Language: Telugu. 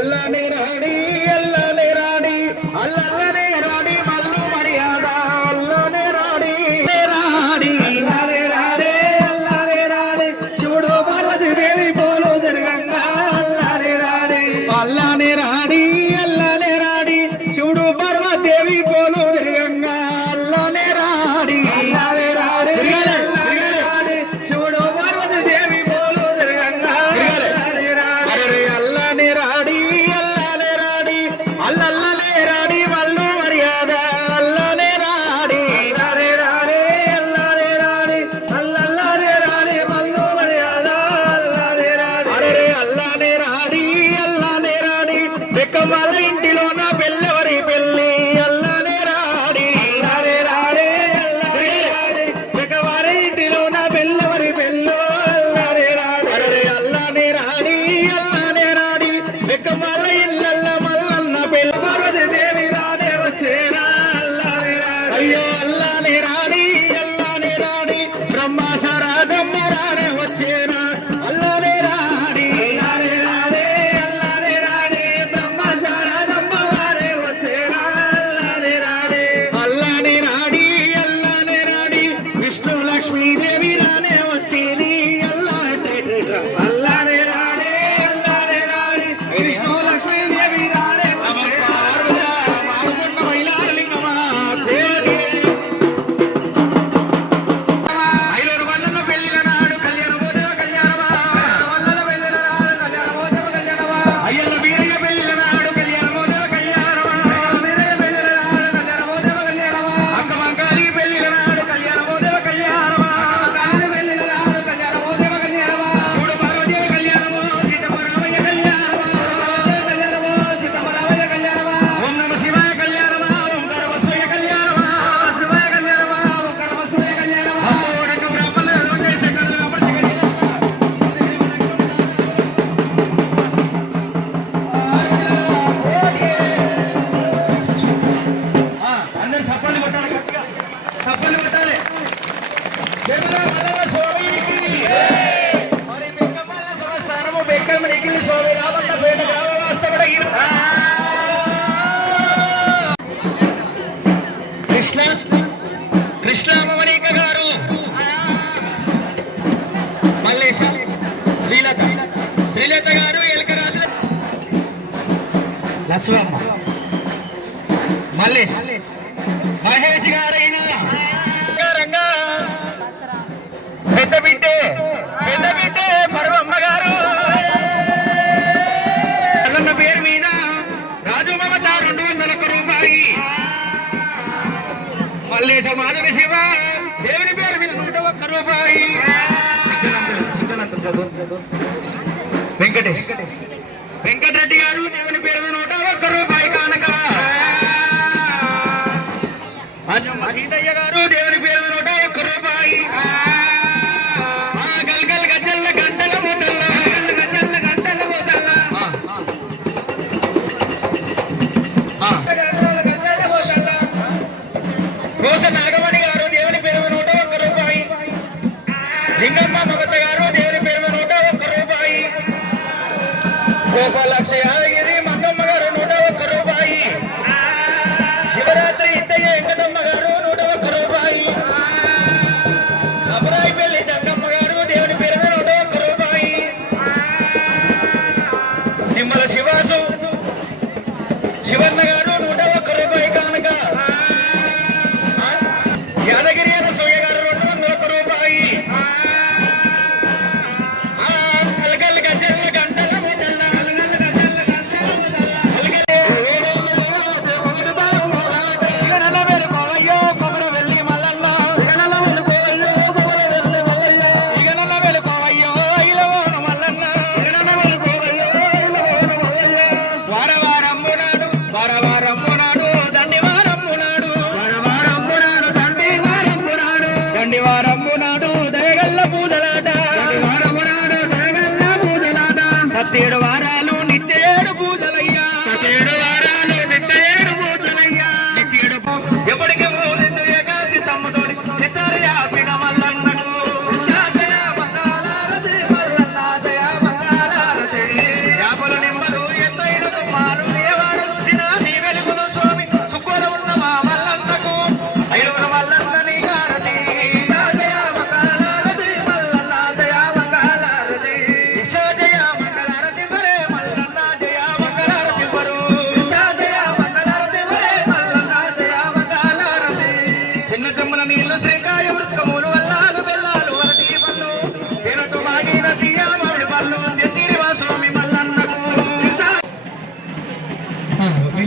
அல்லாஹ்வே కృష్ణ కృష్ణామవనేక గారు మల్లేశ శ్రీలత శ్రీలత గారు ఎలకరాజు లక్ష్మమ్మ మల్లేశ్ మహేష్ గారైనా वेंकर इरि नोट Palacio.